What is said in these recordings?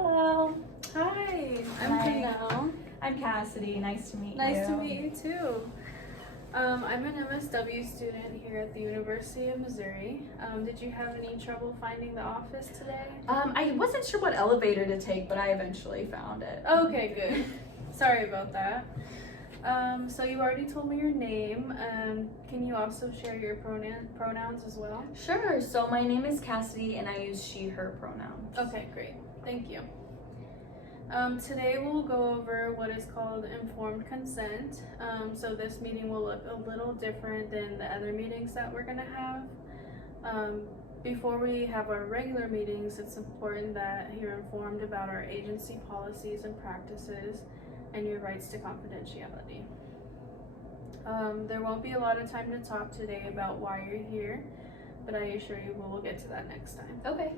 Hello. Hi, I'm Hi. Janelle. I'm Cassidy. Nice to meet you. Nice to meet you too. I'm an MSW student here at the University of Missouri. Did you have any trouble finding the office today? I wasn't sure what elevator to take, but I eventually found it. Okay, good. Sorry about that. So you already told me your name. Can you also share your pronouns as well? Sure. So my name is Cassidy, and I use she, her pronouns. Okay, great. Thank you. Today we'll go over what is called informed consent. So this meeting will look a little different than the other meetings that we're going to have. Before we have our regular meetings, it's important that you're informed about our agency policies and practices and your rights to confidentiality. There won't be a lot of time to talk today about why you're here, but I assure you we'll get to that next time. Okay.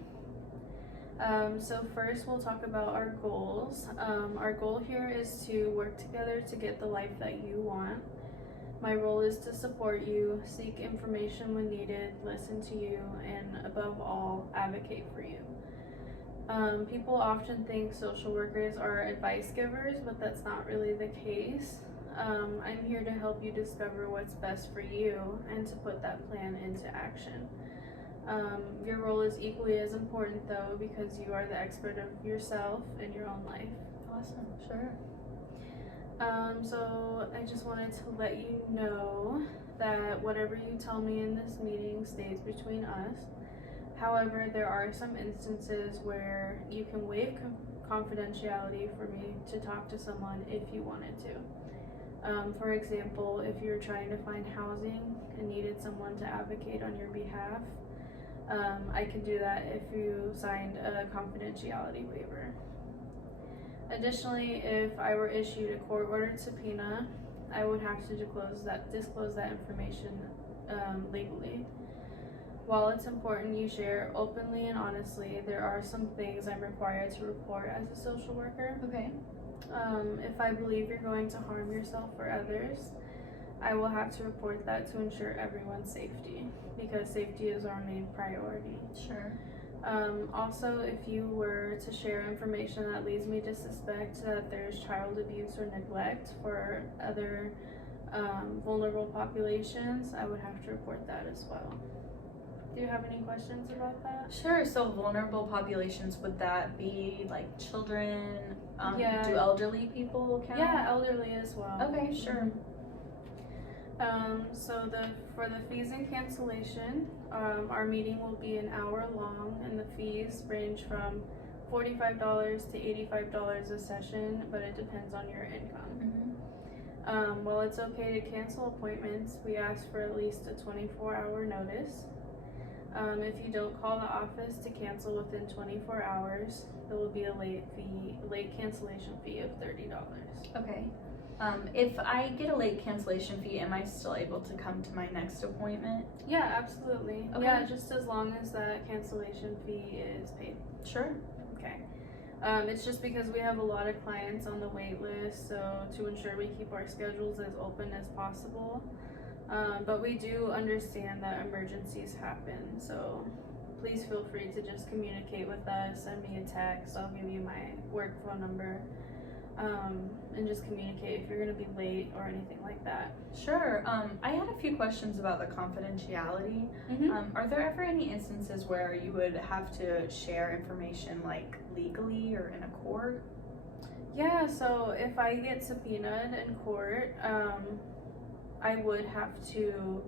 So first we'll talk about our goals. Our goal here is to work together to get the life that you want. My role is to support you, seek information when needed, listen to you, and above all, advocate for you. People often think social workers are advice givers, but that's not really the case. I'm here to help you discover what's best for you and to put that plan into action. Your role is equally as important though, because you are the expert of yourself and your own life. Awesome. Sure. So I just wanted to let you know that whatever you tell me in this meeting stays between us. However, there are some instances where you can waive confidentiality for me to talk to someone if you wanted to. For example, if you're trying to find housing and needed someone to advocate on your behalf, I can do that if you signed a confidentiality waiver. Additionally, if I were issued a court-ordered subpoena, I would have to disclose that information legally. While it's important you share openly and honestly, there are some things I'm required to report as a social worker. Okay. If I believe you're going to harm yourself or others, I will have to report that to ensure everyone's safety, because safety is our main priority. Sure. Also, if you were to share information that leads me to suspect that there's child abuse or neglect for other vulnerable populations, I would have to report that as well. Do you have any questions about that? Sure. So vulnerable populations, would that be like children? Yeah. Do elderly people count? Yeah, elderly as well. Okay, sure. So for the fees and cancellation, our meeting will be an hour long, and the fees range from $45 to $85 a session, but it depends on your income. Mm-hmm. While it's okay to cancel appointments, we ask for at least a 24-hour notice. If you don't call the office to cancel within 24 hours, there will be a late cancellation fee of $30. Okay. If I get a late cancellation fee, am I still able to come to my next appointment? Yeah, absolutely. Okay. Yeah, just as long as that cancellation fee is paid. Sure. Okay. It's just because we have a lot of clients on the wait list, so to ensure we keep our schedules as open as possible. But we do understand that emergencies happen, so please feel free to just communicate with us. Send me a text. I'll give you my work phone number. And just communicate if you're going to be late or anything like that. Sure. I had a few questions about the confidentiality. Mm-hmm. Are there ever any instances where you would have to share information like legally or in a court? Yeah, so if I get subpoenaed in court, I would have to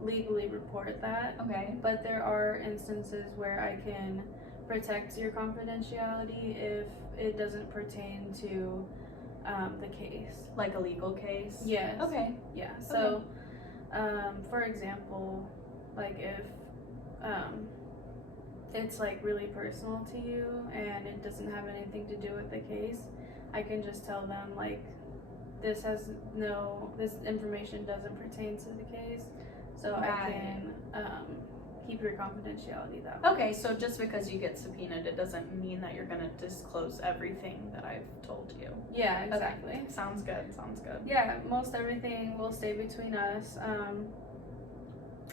legally report that. Okay. But there are instances where I can protect your confidentiality if it doesn't pertain to the case. Like a legal case? Yes. Okay. Yeah. So, for example, like if it's like really personal to you and it doesn't have anything to do with the case, I can just tell them like this information doesn't pertain to the case, so Right. I can keep your confidentiality that way. Okay, so just because you get subpoenaed, it doesn't mean that you're going to disclose everything that I've told you. Yeah, exactly. Okay. Sounds good. Yeah, most everything will stay between us.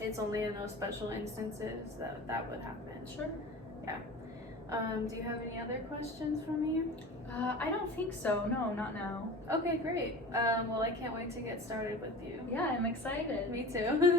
It's only in those special instances that would happen. Sure. Yeah. Do you have any other questions for me? I don't think so. No, not now. Okay, great. Well, I can't wait to get started with you. Yeah, I'm excited. Me too.